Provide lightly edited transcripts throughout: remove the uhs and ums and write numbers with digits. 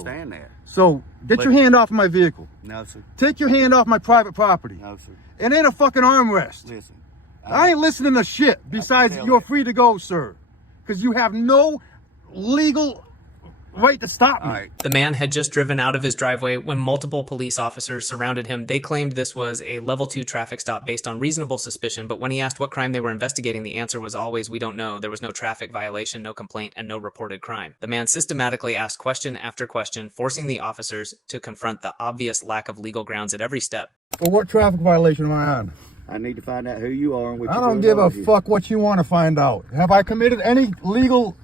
Stand there. So, get your hand off my vehicle. No, sir. Take your hand off my private property. No, sir. It ain't a fucking armrest. Listen. I ain't listening to shit. Besides, you're free to go, sir. Because you have no legal right to stop me. All right. The man had just driven out of his driveway when multiple police officers surrounded him. They claimed this was a level 2 traffic stop based on reasonable suspicion, but when he asked what crime they were investigating, the answer was always, "We don't know." There was no traffic violation, no complaint, and no reported crime. The man systematically asked question after question, forcing the officers to confront the obvious lack of legal grounds at every step. Well, what traffic violation am I on? I need to find out who you are and what I you're don't doing give a over here. fuck what you want to find out. Have I committed any legal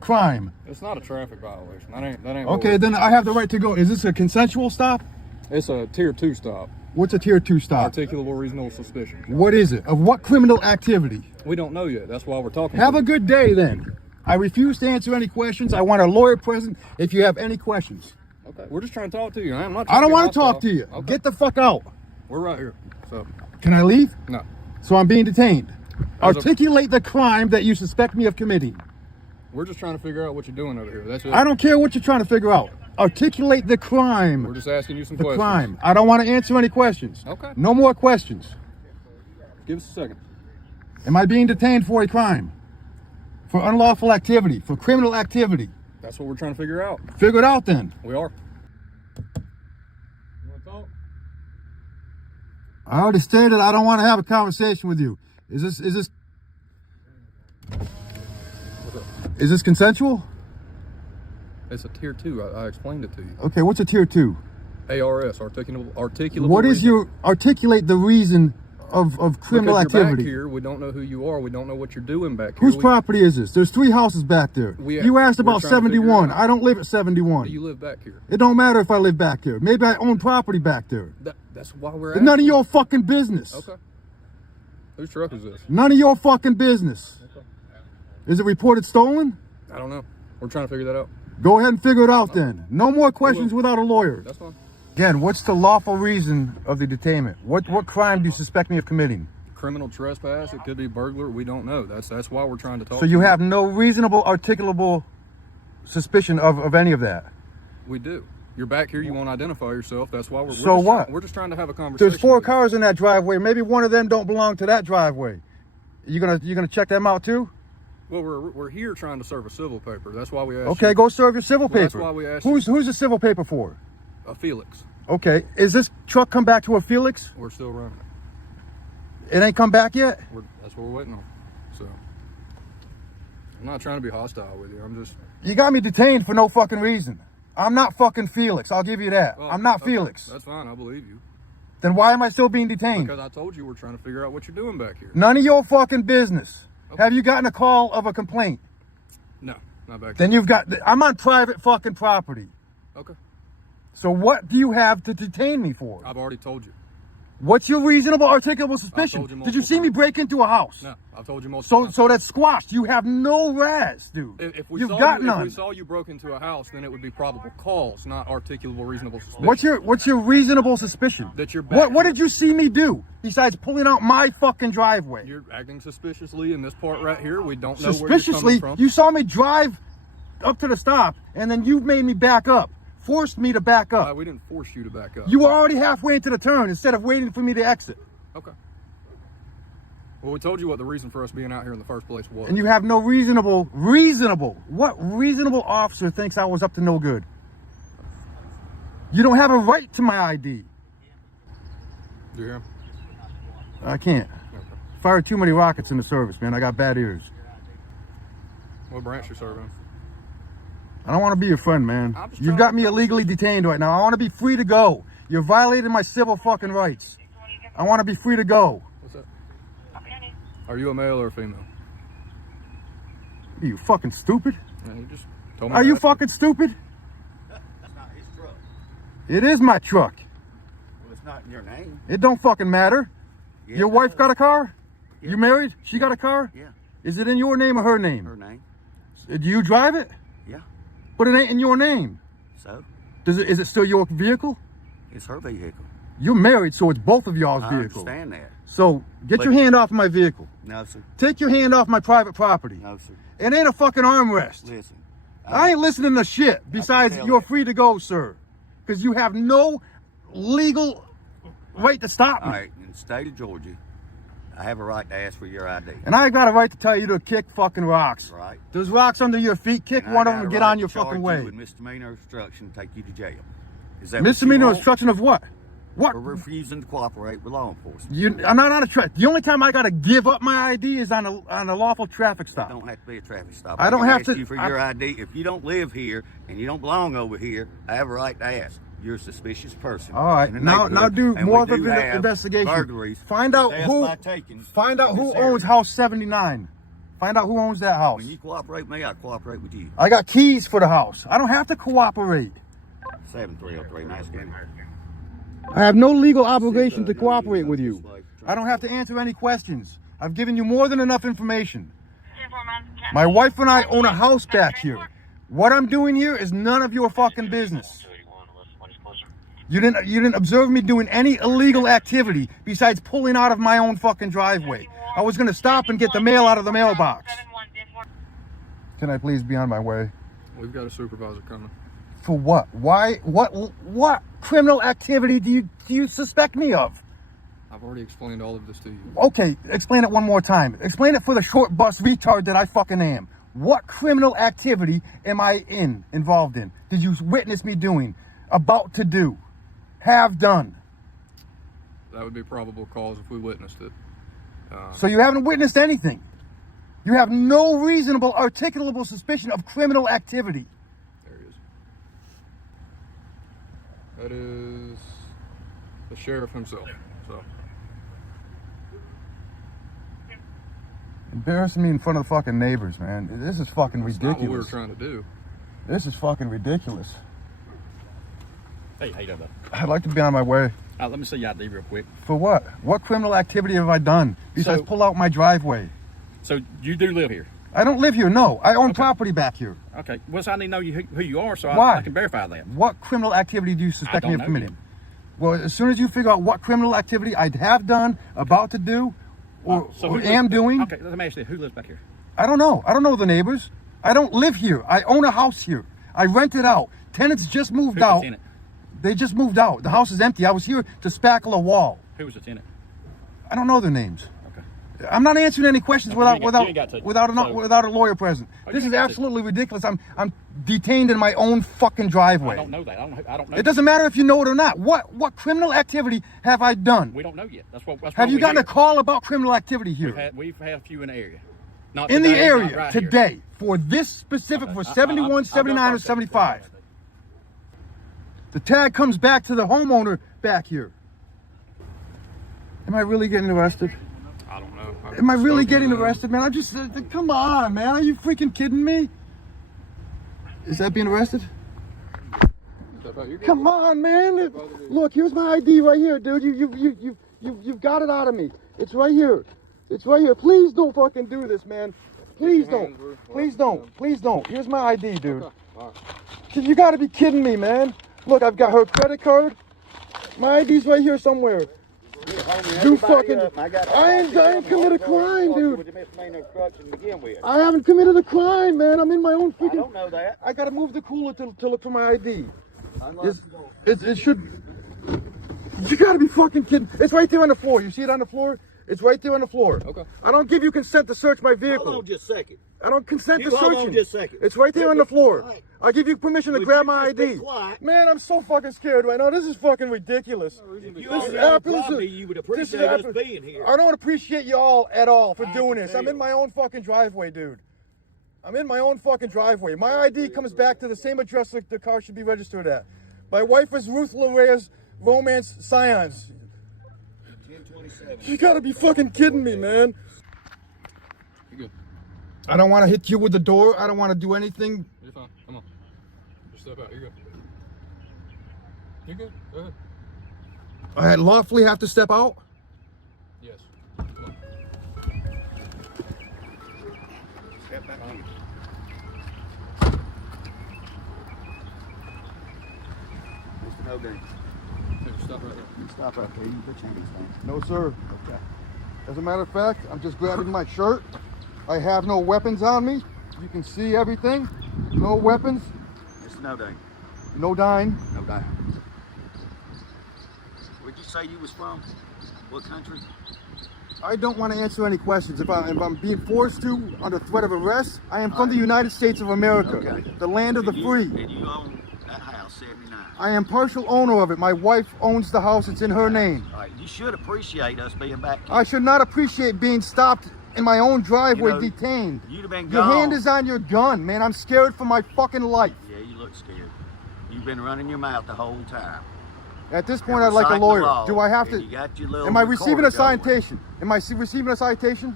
crime? It's not a traffic violation. That ain't. Okay, then I have the right to go. Is this a consensual stop? It's a tier 2 stop. What's a tier 2 stop? Articulable reasonable suspicion. What is it? Of what criminal activity? We don't know yet. That's why we're talking. Have a good day then. I refuse to answer any questions. I want a lawyer present if you have any questions. Okay. We're just trying to talk to you. I'm not. I don't want to talk to you. Okay. Get the fuck out. We're right here. So. Can I leave? No. So I'm being detained. Articulate the crime that you suspect me of committing. We're just trying to figure out what you're doing over here. That's it. I don't care what you're trying to figure out. Articulate the crime. We're just asking you some The questions. crime. I don't want to answer any questions. Okay. No more questions. Give us a second. Am I being detained for a crime? For unlawful activity? For criminal activity? That's what we're trying to figure out. Figure it out then. We are. You want to talk? I already stated I don't want to have a conversation with you. Is this consensual? It's a tier 2. I explained it to you. Okay, what's a tier 2? ARS, articulable. What is your articulate the reason of criminal because you're activity? back here, we don't know who you are. We don't know what you're doing back here. Whose property is this? There's 3 houses back there. You asked about 71. I don't live at 71. Do you live back here? It don't matter if I live back there. Maybe I own property back there. That's why we're It's none of your fucking business. Okay. Whose truck is this? None of your fucking business. Okay. Is it reported stolen? I don't know. We're trying to figure that out. Go ahead and figure it out then. No more questions without a lawyer. That's fine. Again, what's the lawful reason of the detainment? What crime do you suspect me of committing? Criminal trespass. It could be burglar. We don't know. That's why we're trying to talk. So you have no reasonable, articulable suspicion of any of that? We do. You're back here. You won't identify yourself. That's why we're. So what? We're just trying to have a conversation. There's 4 cars in that driveway. Maybe one of them don't belong to that driveway. You gonna check them out too? Well, we're here trying to serve a civil paper. That's why we asked. Okay, go serve your civil paper. That's why we asked. Who's the civil paper for? A Felix. Okay, is this truck come back to a Felix? We're still running it. It ain't come back yet? That's what we're waiting on. So I'm not trying to be hostile with you. I'm just. You got me detained for no fucking reason. I'm not fucking Felix. I'll give you that. Oh, I'm not okay. Felix. That's fine. I believe you. Then why am I still being detained? Because I told you we're trying to figure out what you're doing back here. None of your fucking business. Okay. Have you gotten a call of a complaint? No, not back Then here. you've got. I'm on private fucking property. Okay. So what do you have to detain me for? I've already told you. What's your reasonable, articulable suspicion? told you Did you see me multiple break into a house? No, I've told you multiple times. So that's squashed. You have no razz, dude. If we You've saw got you, none. If we saw you broke into a house, then it would be probable cause, not articulable reasonable suspicion. What's your reasonable suspicion? That you're back What here. did you see me do besides pulling out my fucking driveway? You're acting suspiciously in this part right here. We don't know where Suspiciously, you're coming from. you saw me drive up to the stop, and then you made me back up, forced me to back up. We didn't force you to back up. You were already halfway into the turn instead of waiting for me to exit. Okay. Well, we told you what the reason for us being out here in the first place was. And you have no reasonable, what reasonable officer thinks I was up to no good? You don't have a right to my ID. Do you hear him? I can't. Okay. Fired too many rockets in the service, man. I got bad ears. What branch you serving? I don't want to be your friend, man. I'm just You've trying got to- me illegally detained right now. I want to be free to go. You're violating my civil fucking rights. I want to be free to go. What's that? Are you a male or a female? Are you fucking stupid? Yeah, you just told me Are you that. fucking stupid? That's not his truck. It is my truck. Well, it's not in your name. It don't fucking matter. Yeah, Your it wife does. got a car? Yeah. You married? She got a car? Yeah. Is it in your name or her name? Her name. Do you drive it? Yeah. But it ain't in your name. So Is it still your vehicle? it's her vehicle. You're married, so it's both of y'all's I vehicle. understand that. So get your hand off my vehicle. No, sir. Take your hand off my private property. No, sir. It ain't a fucking armrest. Listen. I ain't listening to shit. Besides, tell you're that. free to go, sir. Because you have no legal right to stop me. All right, in the state of Georgia, I have a right to ask for your ID. And I got a right to tell you to kick fucking rocks. Right. There's rocks under your feet. Kick And one I of them got and a get right on your to charge fucking you way. with misdemeanor obstruction, take you to jail. Is that Misdemeanor what you want? obstruction of what? What? For refusing to cooperate with law enforcement. I'm not on a track. The only time I gotta give up my ID is on a lawful traffic stop. It don't have to be a traffic stop. I don't can have ask to- you for your ID. If you don't live here and you don't belong over here, I have a right to ask. You're a suspicious person. All right, in the now neighborhood, do and more we of an do have investigation. Burglaries. Find out Death who. by taking Find out in who this area. owns House 79. Find out who owns that house. When you cooperate with me, I cooperate with you. I got keys for the house. I don't have to cooperate. 7303, nice game. I have no legal obligation to cooperate with you. I don't have to answer any questions. I've given you more than enough information. My wife and I own a house back here. What I'm doing here is none of your fucking business. You didn't observe me doing any illegal activity besides pulling out of my own fucking driveway. I was gonna stop and get the mail out of the mailbox. Can I please be on my way? We've got a supervisor coming. For what? Why? What criminal activity do you suspect me of? I've already explained all of this to you. Okay, explain it one more time. Explain it for the short bus retard that I fucking am. What criminal activity am I involved in? Did you witness me doing? About to do? Have done? That would be probable cause if we witnessed it. So you haven't witnessed anything. You have no reasonable, articulable suspicion of criminal activity. There he is. That is the sheriff himself. So Embarrassing me in front of the fucking neighbors, man. This is fucking that's not what we were ridiculous. trying to do. This is fucking ridiculous. Hey, how you doing, bud? I'd like to be on my way. Let me see your ID real quick. For what? What criminal activity have I done besides So- pull out my driveway? So you do live here? I don't live here, no. I own property back here. Okay. Well, so I need to know who you are so Why? I can verify that. What criminal activity do you suspect me don't of know committing? you. Well, as soon as you figure out what criminal activity I have done, about to do, or who am lives- doing, Okay, let me ask you, who lives back here? I don't know. I don't know the neighbors. I don't live here. I own a house here. I rent it out. Tenants just moved Who's the out. tenant? They just moved out. The house is empty. I was here to spackle a wall. Who was the tenant? I don't know their names. Okay. I'm not answering any questions Okay, you without ain't got to. without So- without a lawyer present. Oh, This you is ain't got to. absolutely ridiculous. I'm detained in my own fucking driveway. I don't know that. I don't know. It doesn't matter if you know it or not. What criminal activity have I done? We don't know yet. That's why Have you we're gotten a here. call about criminal activity here? We've had a few in the area. Not In the today, not area right here. today for this specific, for 71, 79, or 75. The tag comes back to the homeowner back here. Am I really getting arrested? I don't know. Am I really Spoken getting to them. arrested, man? I'm just, come on, man. Are you freaking kidding me? Is that being arrested? Step out. You're good. Come on, man. Look, here's my ID right here, dude. You've got it out of me. It's right here. It's right here. Please don't fucking do this, man. Please your don't. hands were- Please don't. Please don't. Here's my ID, dude. Okay. All right. You gotta be kidding me, man. Look, I've got her credit card. My ID's right here somewhere. You fucking. I ain't committed a crime, dude. I haven't committed a crime, man. I'm in my own freaking. I don't know that. I gotta move the cooler to look for my ID. It should. You gotta be fucking kidding. It's right there on the floor. You see it on the floor? It's right there on the floor. Okay. I don't give you consent to search my vehicle. Hold on just a second. I don't consent to You hold searching. on just a second. It's right there on the floor. Quiet. I'll give you permission to Would grab you my just be ID. quiet? Man, I'm so fucking scared right now. This is fucking ridiculous. If you This is owned our absolute- property, you would this is appreciate us absolute- being here. I don't appreciate you all at all for I doing can this. I'm tell. in my own fucking driveway, dude. I'm in my own fucking driveway. My ID comes back to the same address that the car should be registered at. My wife is Ruth Larrea's Romance Scions. 1027. You gotta be fucking kidding me, man. You're good. I don't want to hit you with the door. I don't want to do anything. You're fine. Come on. Just step out. You're good. You're good. Go ahead. I lawfully have to step out. Yes. Come on. Step back here. Mr. No Game. Here, stop right there. Stop right there. You can put your hands down. No, sir. Okay. As a matter of fact, I'm just grabbing my shirt. I have no weapons on me. You can see everything. No weapons, It's no danger. no dying. No doubt. Where'd you say you was from? What country? I don't want to answer any questions. If I'm being forced to under threat of arrest, I am from the United States of America, Okay. the land of the free. And you own that house, 79. I am partial owner of it. My wife owns the house. It's in her name. All right, you should appreciate us being back here. I should not appreciate being stopped in my own driveway, You know, detained. You'd have been Your gone. hand is on your gun, man. I'm scared for my fucking life. Yeah, you look scared. You've been running your mouth the whole time. At this point, You're I'd like a reciting the lawyer. law, Do I have and to? you got your little Am I receiving a recorder going. citation? Am I receiving a citation?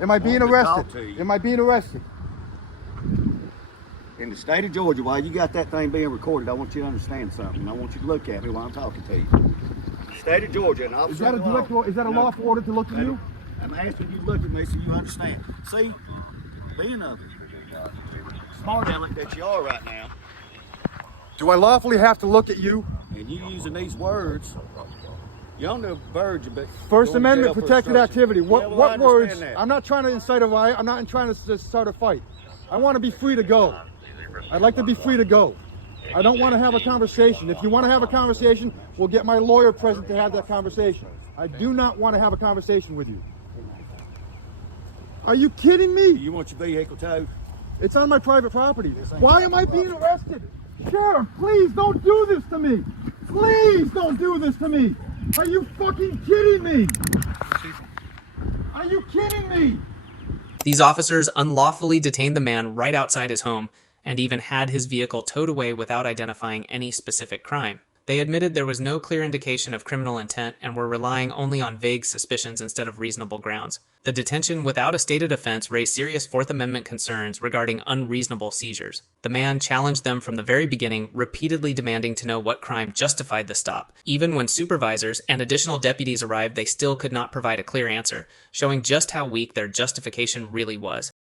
Am I being wanting to talk arrested? to you. Am I being arrested? In the state of Georgia, while you got that thing being recorded, I want you to understand something. I want you to look at me while I'm talking to you. The state of Georgia, and I'll Is that a direct? Is that a No. lawful order to look at you? I'm asking you to look at me so you understand. See, being a smart aleck that you are right now, Do I lawfully have to look at you? and you using these words, you're on the verge of it. First going to Amendment jail for protected obstruction. activity. What Yeah, well, I what understand words? that. I'm not trying to incite a riot. I'm not trying to start a fight. I want to be free to go. I'd like to be free to go. I don't want to have a conversation. If you want to have a conversation, we'll get my lawyer present to have that conversation. I do not want to have a conversation with you. Are you kidding me? You want your vehicle towed? It's on my private property. Why am I being arrested? Sheriff, please don't do this to me. Please don't do this to me. Are you fucking kidding me? Are you kidding me? These officers unlawfully detained the man right outside his home and even had his vehicle towed away without identifying any specific crime. They admitted there was no clear indication of criminal intent and were relying only on vague suspicions instead of reasonable grounds. The detention without a stated offense raised serious Fourth Amendment concerns regarding unreasonable seizures. The man challenged them from the very beginning, repeatedly demanding to know what crime justified the stop. Even when supervisors and additional deputies arrived, they still could not provide a clear answer, showing just how weak their justification really was.